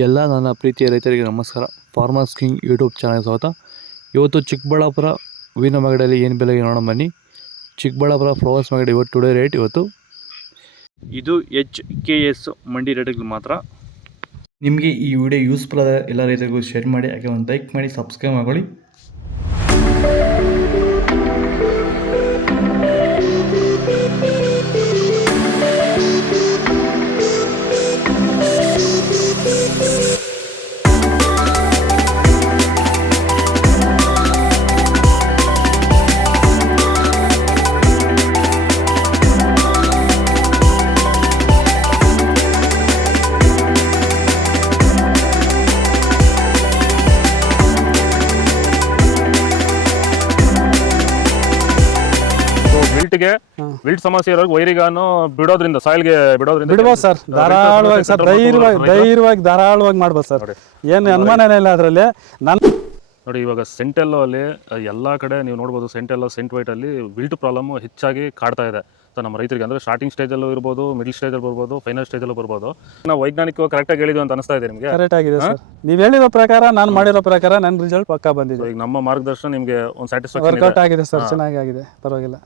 ಎಲ್ಲ ನನ್ನ ಪ್ರೀತಿಯ ರೈತರಿಗೆ ನಮಸ್ಕಾರ. ಫಾರ್ಮರ್ಸ್ ಕಿಂಗ್ ಯೂಟ್ಯೂಬ್ ಚಾನಲ್ ಸ್ವಾಗತ. ಇವತ್ತು ಚಿಕ್ಕಬಳ್ಳಾಪುರ ಹೂವಿನ ಮಾರ್ಕೆಟಲ್ಲಿ ಏನು ಬೆಲೆಗೆ ನೋಡೋಣ ಬನ್ನಿ. ಚಿಕ್ಕಬಳ್ಳಾಪುರ ಫ್ಲವರ್ಸ್ ಮಾರ್ಕೆಟ್ ಇವತ್ತು ಟುಡೇ ರೇಟ್ ಇವತ್ತು ಇದು HKS ಮಂಡಿ ರೇಟ್ಗಳು ಮಾತ್ರ. ನಿಮಗೆ ಈ ವಿಡಿಯೋ ಯೂಸ್ಫುಲ್ ಆದ ಎಲ್ಲ ರೈತರಿಗೂ ಶೇರ್ ಮಾಡಿ, ಹಾಗೆ ಒಂದು ಲೈಕ್ ಮಾಡಿ, ಸಬ್ಸ್ಕ್ರೈಬ್ ಮಾಡ್ಕೊಳ್ಳಿ. ವಿಲ್ಟ್ ಸಮಸ್ಯೆ ಇರೋರು ವೈರಿಗಾನು ಬಿಡೋದ್ರಿಂದ ಸಾಯಿಲ್ಗೆ ಬಿಡ್ಬೋದು ಸರ್. ಧಾರಾಳವಾಗಿ ಸರ್, ಧೈರ್ಯವಾಗಿ ಧಾರಾಳವಾಗಿ ಮಾಡ್ಬೋದು ಸರ್. ಏನು ಅನುಮಾನನೇ ಇಲ್ಲ ಅದರಲ್ಲಿ. ನೋಡಿ, ಇವಾಗ ಸೆಂಟೆಲ್ಲೋ ಅಲ್ಲಿ ಎಲ್ಲ ಕಡೆ ನೀವು ನೋಡ್ಬೋದು, ಸೆಂಟೆಲ್ಲೋ ಸೆಂಟ್ ವೈಟ್ ಅಲ್ಲಿ ವಿಲ್ಟ್ ಪ್ರಾಬ್ಲಮ್ ಹೆಚ್ಚಾಗಿ ಕಾಡ್ತಾ ಇದೆ. ಸೊ ನಮ್ಮ ರೈತರಿಗೆ ಅಂದರೆ ಸ್ಟಾರ್ಟಿಂಗ್ ಸ್ಟೇಜಲ್ಲೂ ಇರ್ಬೋದು, ಮಿಡಲ್ ಸ್ಟೇಜಲ್ಲಿ ಬರ್ಬೋದು, ಫೈನಲ್ ಸ್ಟೇಜಲ್ಲೂ ಬರ್ಬೋದು. ನಾವು ವೈಜ್ಞಾನಿಕವಾಗಿ ಕರೆಕ್ಟಾಗಿ ಹೇಳಿದ್ವಿ ಅಂತ ಅನಿಸ್ತಾ ಇದೆ ನಿಮಗೆ? ಕರೆಕ್ಟ್ ಆಗಿದೆ ಸರ್. ನೀವು ಹೇಳಿರೋ ಪ್ರಕಾರ, ನಾನು ಮಾಡಿರೋ ಪ್ರಕಾರ ನನ್ನ ರಿಸಲ್ಟ್ ಪಕ್ಕಾ ಬಂದಿದೆ. ಈಗ ನಮ್ಮ ಮಾರ್ಗದರ್ಶನ ನಿಮಗೆ ಒಂದು ಸ್ಯಾಟಿಸ್ಫ್ಯಾಕ್ಷನ್ ವರ್ಕೌಟ್ ಆಗಿದೆ ಸರ್, ಚೆನ್ನಾಗಿ ಆಗಿದೆ, ಪರವಾಗಿಲ್ಲ.